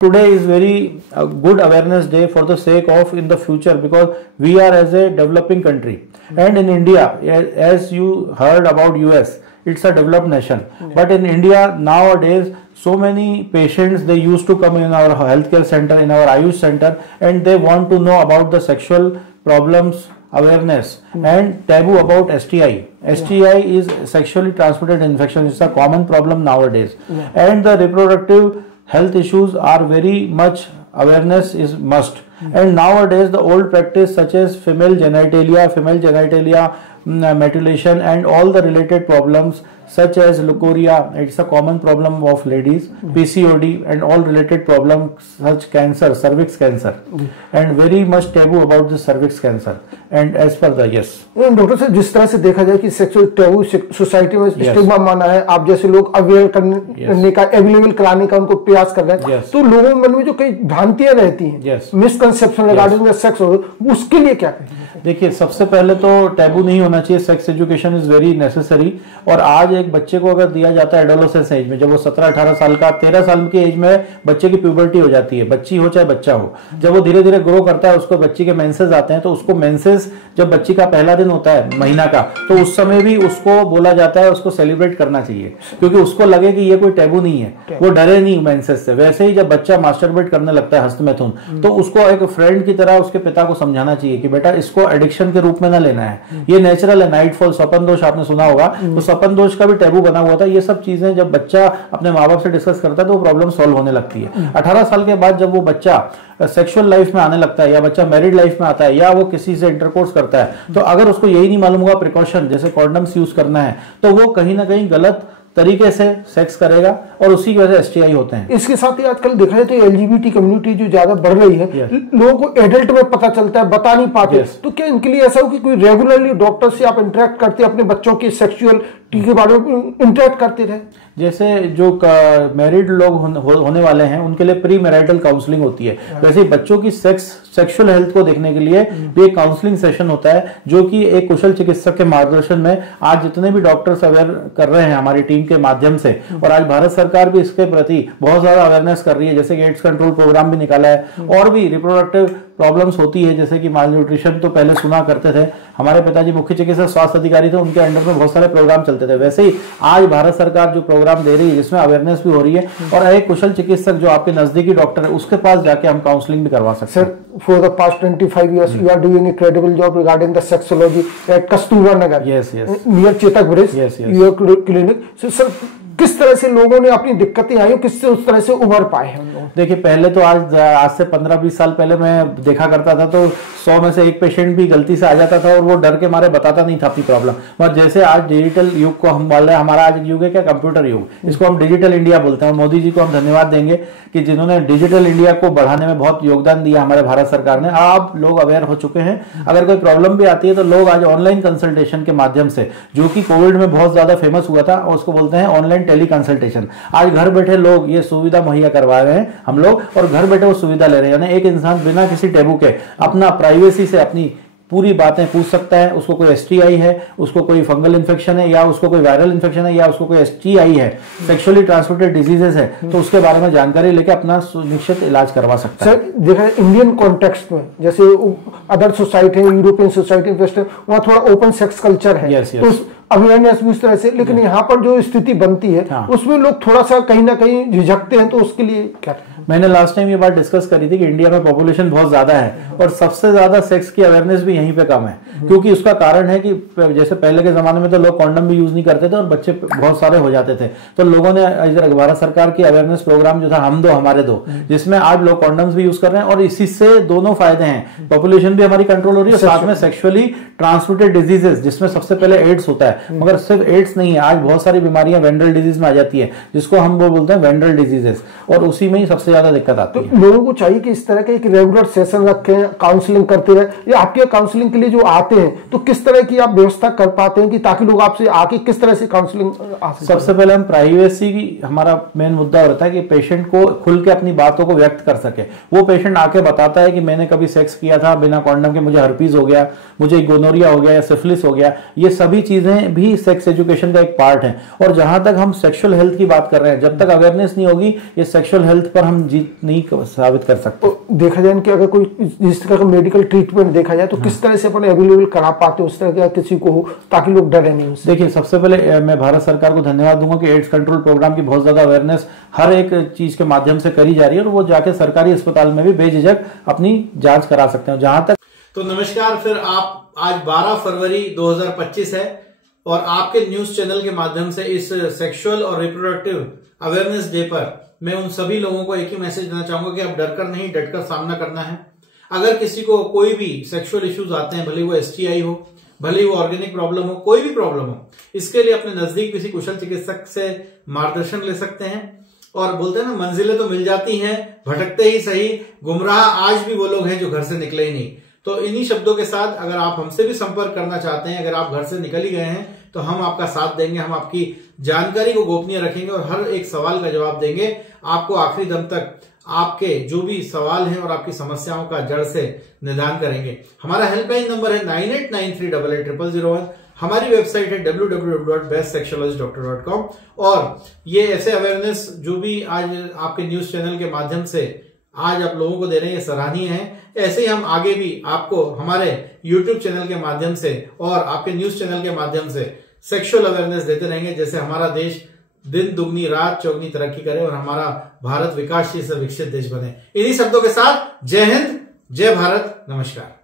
Today is very good awareness day for the sake of in the future, because we are as a developing country, and in India, as you heard about US, it's a developed nation. But in India nowadays, so many patients, they used to come in our healthcare center, in our Ayush center, and they want to know about the sexual problems, awareness and taboo about STI. STI is sexually transmitted infection. It's a common problem nowadays, and the reproductive health issues are very much awareness is must. And nowadays the old practice such as female genitalia mutilation and all the related problems such as leukorrhea, it's a common problem of ladies, PCOD and all related problems such cancer, cervix cancer, and very much taboo about the cervix cancer. And as per the doctor साहब, जिस तरह से देखा जाए कि sexual taboo society में stigma माना है, आप जैसे लोग अवेयर करने का, अवेलेबल कराने का उनको प्रयास कर रहे हैं, तो लोगों के मन में जो कई भ्रांतियां रहती हैं, मिसकंसेप्शन रिगार्डिंग सेक्स, उसके लिए क्या कहें? देखिए, सबसे पहले तो टैबू नहीं होना चाहिए, sex education is very necessary. और आज एक बच्चे को अगर दिया जाता है एडोलेसेंस एज में, जब वो 17-18 साल का, 13 साल की एज में बच्चे की प्यूबर्टी हो जाती है, बच्ची हो चाहे बच्चा हो, जब वो धीरे धीरे ग्रो करता है, उसको बच्ची के मेंसेस आते हैं, तो उसको मेंसेस जब बच्ची का पहला दिन होता है महीना का, तो उस समय भी उसको बोला जाता है, उसको सेलिब्रेट करना चाहिए, क्योंकि उसको लगे कि ये कोई टैबू नहीं है, वो डरे नहीं मेंसेस से। वैसे ही जब बच्चा मास्टरबेट करने लगता है, हस्तमैथुन, तो उसको एक फ्रेंड की तरह उसके पिता को समझाना चाहिए कि बेटा इसको एडिक्शन के रूप में ना लेना है, ये नेचुरल है। नाइटफॉल, सपन दोष आपने सुना होगा, तो सपन दोष का भी टैबू बना हुआ था। ये सब चीजें जब बच्चा अपने माँ बाप से डिस्कस करता है तो वो प्रॉब्लम सॉल्व होने लगती है। 18 साल के बाद जब वो बच्चा सेक्सुअल लाइफ में आने लगता है, या बच्चा मैरिड लाइफ में आता है, या वो किसी से इंटरकोर्स करता है, तो अगर उसको यही नहीं मालूम होगा प्रिकॉशन, जैसे कॉन्डम्स यूज करना है, तो वो कहीं ना कहीं गलत तरीके से सेक्स करेगा और उसी की वजह से STI होते हैं। इसके साथ ही आजकल देखा जाए तो LGBT कम्युनिटी जो ज्यादा बढ़ रही है, लोगों को एडल्ट में पता चलता है, बता नहीं पाते, तो क्या इनके लिए ऐसा हो कि कोई रेगुलरली डॉक्टर से आप इंटरेक्ट करते, अपने बच्चों की सेक्सुअलिटी के बारे में इंटरेक्ट करते रहे? जैसे जो मैरिड लोग होने वाले हैं, उनके लिए प्री मैरिटल काउंसलिंग होती है, वैसे बच्चों की सेक्सुअल हेल्थ को देखने के लिए भी एक काउंसलिंग सेशन होता है, जो कि एक कुशल चिकित्सक के मार्गदर्शन में आज जितने भी डॉक्टर्स अवेयर कर रहे हैं हमारी टीम के माध्यम से, और आज भारत सरकार भी इसके प्रति बहुत ज्यादा अवेयरनेस कर रही है, जैसे कि एड्स कंट्रोल प्रोग्राम भी निकाला है, और भी रिप्रोडक्टिव प्रॉब्लम्स होती है, जैसे कि माल न्यूट्रिशन तो पहले सुना करते थे, हमारे पिताजी मुख्य चिकित्सक स्वास्थ्य अधिकारी थे, उनके अंडर में बहुत सारे प्रोग्राम चलते थे। वैसे ही आज भारत सरकार जो प्रोग्राम दे रही है, जिसमें अवेयरनेस भी हो रही है, और एक कुशल चिकित्सक जो आपके नजदीकी डॉक्टर है, उसके पास जाके हम काउंसलिंग भी करवा सकते हैं। For the past 25 years, you are doing a credible job regarding the sexology at Kasturi Nagar. Yes. Near Chetak Bridge. Yes. Your clinic. So, sir, किस तरह से लोगों ने अपनी दिक्कतें आई, किससे उस तरह से उभर पाए हैं? देखिए, पहले तो आज से 15-20 साल पहले मैं देखा करता था, तो 100 में से एक पेशेंट भी गलती से आ जाता था, और वो डर के मारे बताता नहीं था अपनी प्रॉब्लम। और जैसे आज डिजिटल युग को हम बोल रहे हैं, हमारा आज युग है क्या, कंप्यूटर युग, इसको हम डिजिटल इंडिया बोलते हैं। और मोदी जी को हम धन्यवाद देंगे कि जिन्होंने डिजिटल इंडिया को बढ़ाने में बहुत योगदान दिया हमारे भारत सरकार ने। आप लोग अवेयर हो चुके हैं, अगर कोई प्रॉब्लम भी आती है तो लोग आज ऑनलाइन कंसल्टेशन के माध्यम से, जो कि कोविड में बहुत ज्यादा फेमस हुआ था, और उसको बोलते हैं ऑनलाइन टेली कंसल्टेशन, आज घर बैठे लोग ये सुविधा मुहैया करवा रहे हैं हम लोग, और घर बैठे वो सुविधा ले रहे हैं। यानी एक इंसान बिना किसी टैबू के अपना प्राइवेसी से अपनी पूरी बातें पूछ सकता है। उसको कोई STI है, उसको कोई फंगल इन्फेक्शन है, या उसको कोई वायरल इन्फेक्शन है, या उसको कोई STI है, सेक्सुअली ट्रांसमिटेड डिजीजेस है, तो उसके बारे में जानकारी लेके अपना सुनिश्चित इलाज करवा सकता है। सर, देखा है इंडियन कॉन्टेक्स्ट में, जैसे अदर सोसाइटी, यूरोपियन सोसाइटी, वहाँ थोड़ा ओपन सेक्स कल्चर है, तो अवेयरनेस भी इस तरह से, लेकिन यहाँ पर जो स्थिति बनती है, उसमें लोग थोड़ा सा कहीं ना कहीं झिझकते हैं, तो उसके लिए क्या? मैंने लास्ट टाइम ये बात डिस्कस करी थी कि इंडिया में पॉपुलेशन बहुत ज्यादा है, और सबसे ज्यादा सेक्स की अवेयरनेस भी यहीं पे कम है, क्योंकि उसका कारण है कि जैसे पहले के जमाने में तो लोग कॉन्डम भी यूज नहीं करते थे, और बच्चे बहुत सारे हो जाते थे, तो लोगों ने भारत सरकार की अवेयरनेस प्रोग्राम जो था, हम दो हमारे दो, जिसमें आज लोग कॉन्डम्स भी यूज कर रहे हैं, और इसी से दोनों फायदे हैं, पॉपुलेशन भी हमारी कंट्रोल हो रही है, साथ में सेक्सुअली ट्रांसमिटेड डिजीजेस, जिसमें सबसे पहले एड्स होता है, मगर सिर्फ एड्स नहीं है, आज बहुत सारी बीमारियां वेंडल डिजीज में आ जाती है, जिसको हम वो बोलते हैं वेंडल डिजीजेस, और उसी में ही सबसे ज्यादा दिक्कत आती है। लोगों को चाहिए कि इस तरह के एक रेगुलर सेशन रखें, काउंसलिंग करते रहे, या आपके काउंसलिंग के लिए जो आते हैं, तो किस तरह की आप व्यवस्था कर पाते हैं कि ताकि लोग आपसे आके किस तरह से काउंसलिंग आ सके? सबसे पहले हम प्राइवेसी की, हमारा मेन मुद्दा रहता है कि पेशेंट को खुल के अपनी बातों को व्यक्त कर सके। वो पेशेंट आके बताता है कि मैंने कभी सेक्स किया था बिना कॉन्डम के, मुझे हर्पीज हो गया, मुझे गोनोरिया हो गया, या सिफिलिस हो गया, ये सभी चीजें भी सेक्स एजुकेशन का एक पार्ट है। और जहां तक हम सेक्सुअल हेल्थ की बात कर रहे हैं, जब तक अवेयरनेस नहीं होगी ये सेक्सुअल हेल्थ पर हम जीत नहीं साबित कर सकते। तो देखा जाए कि अगर कोई जिस तरह का मेडिकल ट्रीटमेंट देखा जाए तो किस तरह से अपन अवेलेबल करा पाते उस तरह का किसी को हो, ताकि लोग डरे नहीं उससे। देखिए, सबसे पहले मैं भारत सरकार को धन्यवाद दूंगा कि एड्स कंट्रोल प्रोग्राम की बहुत ज्यादा अवेयरनेस हर एक चीज के माध्यम से करी जा रही है और वो जाके सरकारी अस्पताल में भी बेझिझक अपनी जांच करा सकते हैं। जहां तक तो नमस्कार, फिर आप आज 12 फरवरी 2025 है और आपके न्यूज चैनल के माध्यम से इस सेक्सुअल और रिप्रोडक्टिव अवेयरनेस डे पर मैं उन सभी लोगों को एक ही मैसेज देना चाहूंगा कि आप डरकर नहीं, डटकर सामना करना है। अगर किसी को कोई भी सेक्सुअल इश्यूज आते हैं, भले वो STI हो, भले वो ऑर्गेनिक प्रॉब्लम हो, कोई भी प्रॉब्लम हो, इसके लिए अपने नजदीक किसी कुशल चिकित्सक से मार्गदर्शन ले सकते हैं। और बोलते हैं ना, मंजिलें तो मिल जाती हैं, भटकते ही सही, गुमराह आज भी वो लोग हैं जो घर से निकले ही नहीं। तो इन्हीं शब्दों के साथ अगर आप हमसे भी संपर्क करना चाहते हैं, अगर आप घर से निकल ही गए हैं, तो हम आपका साथ देंगे, हम आपकी जानकारी को गोपनीय रखेंगे और हर एक सवाल का जवाब देंगे। आपको आखिरी दम तक आपके जो भी सवाल हैं और आपकी समस्याओं का जड़ से निदान करेंगे। हमारा हेल्पलाइन नंबर है 9893880001। हमारी वेबसाइट है www.bestsexualistdoctor.com। और ये ऐसे अवेयरनेस जो भी आज आपके न्यूज चैनल के माध्यम से आज आप लोगों को दे रहे हैं, ये सराहनीय है। ऐसे ही हम आगे भी आपको हमारे YouTube चैनल के माध्यम से और आपके न्यूज चैनल के माध्यम से सेक्सुअल अवेयरनेस देते रहेंगे, जैसे हमारा देश दिन दुगनी रात चौगनी तरक्की करे और हमारा भारत विकासशील से विकसित देश बने। इन्हीं शब्दों के साथ जय हिंद, जय भारत, नमस्कार।